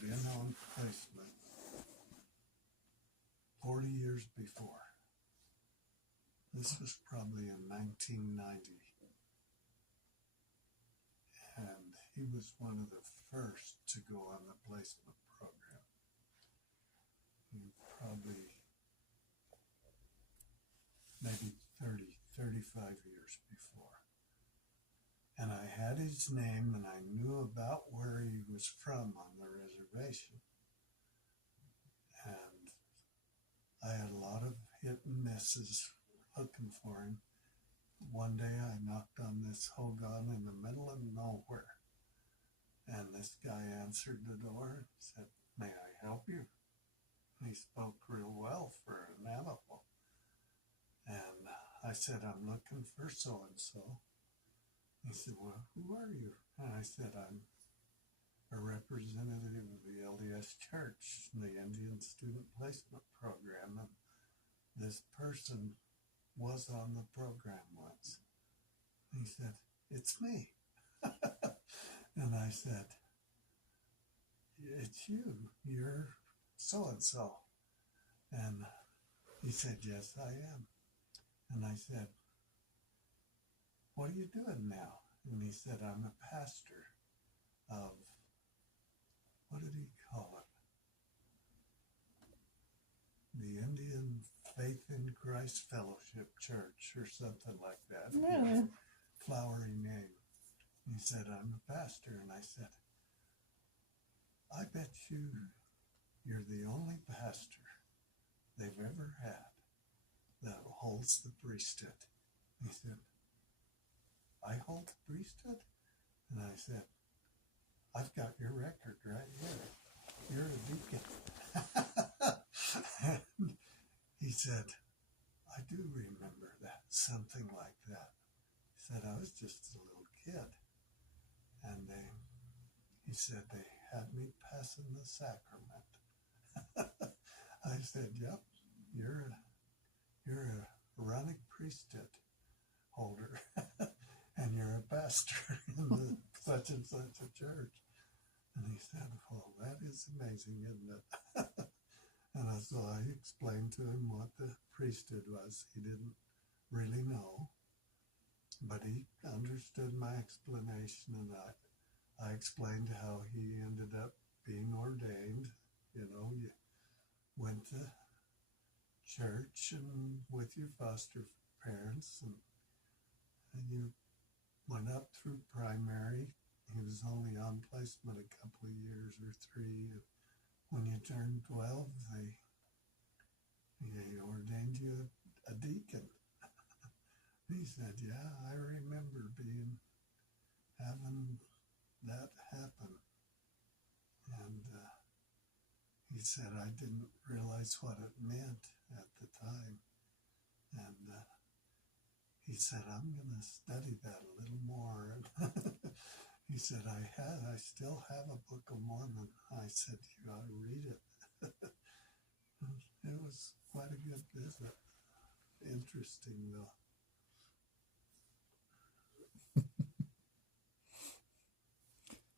been on placement 40 years before. This was probably in 1990. And he was one of the first to go on the placement program. He probably maybe 30, 35 years before. And I had his name and I knew about where he was from on the reservation. And I had a lot of hit and misses looking for him. One day I knocked on this hogan in the middle of nowhere. And this guy answered the door and said, "May I help you?" And he spoke real well for an Navajo. And I said, "I'm looking for so-and-so." He said, "Well, who are you?" And I said, "I'm a representative of the LDS Church, the Indian Student Placement Program. And this person was on the program once." He said, "It's me." And I said, "It's you. You're so-and-so." And he said, "Yes, I am." And I said, "What are you doing now?" And he said, "I'm a pastor of," what did he call it? The Indian Faith in Christ Fellowship Church or something like that. Yeah. Flowery name. He said, "I'm a pastor." And I said, "I bet you're the only pastor they've ever had that holds the priesthood." He said, "I hold the priesthood?" And I said, "I've got your record right here. You're a deacon." And he said, "I do remember that, something like that." He said, "I was just a little kid." And he said, "They had me passing the sacrament." I said, "Yep, you're a Aaronic priesthood holder, and you're a pastor in the such and such a church." And he said, "Well, that is amazing, isn't it?" And so I explained to him what the priesthood was. He didn't really know, but he understood my explanation, and I explained how he ended up being ordained. You know, you went to church and with your foster parents, and you went up through primary. He was only on placement a couple of years or 3. When you turned 12, they ordained you a deacon. He said, "Yeah, I remember having that happen." And he said, "I didn't realize what it meant at the time." And he said, "I'm going to study that a little more." And he said, I still have a Book of Mormon." I said, "You ought to read it." It was quite a good visit. Interesting, though.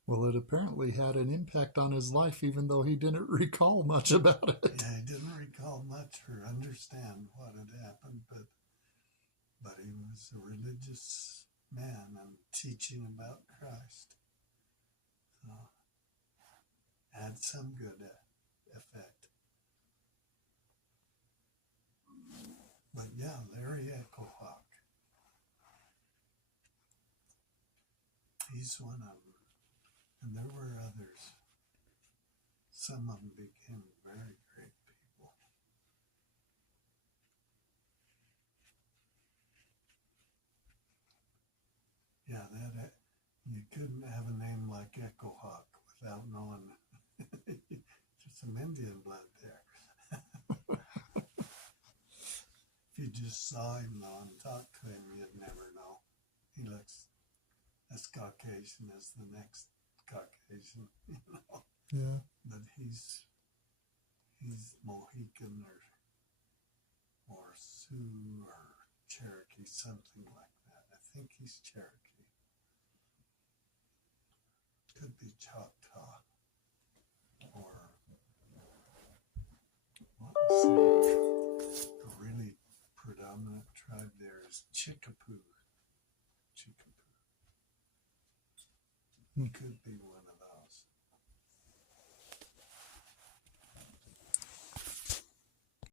Well, it apparently had an impact on his life, even though he didn't recall much about it. Yeah, he didn't recall much or understand what had happened, but he was a religious man and teaching about Christ. So, had some good effect. But yeah, Larry Echohawk. He's one of them. And there were others. Some of them became very great people. Yeah, you couldn't have a name like Echohawk without knowing there's some Indian blood there. If you just saw him though and talked to him, you'd never know. He looks as Caucasian as the next Caucasian, you know. Yeah. But he's Mohican or Sioux or Cherokee, something like that. I think he's Cherokee. Could be Choctaw a really predominant tribe there is Chicopoo. Chicopoo. Could be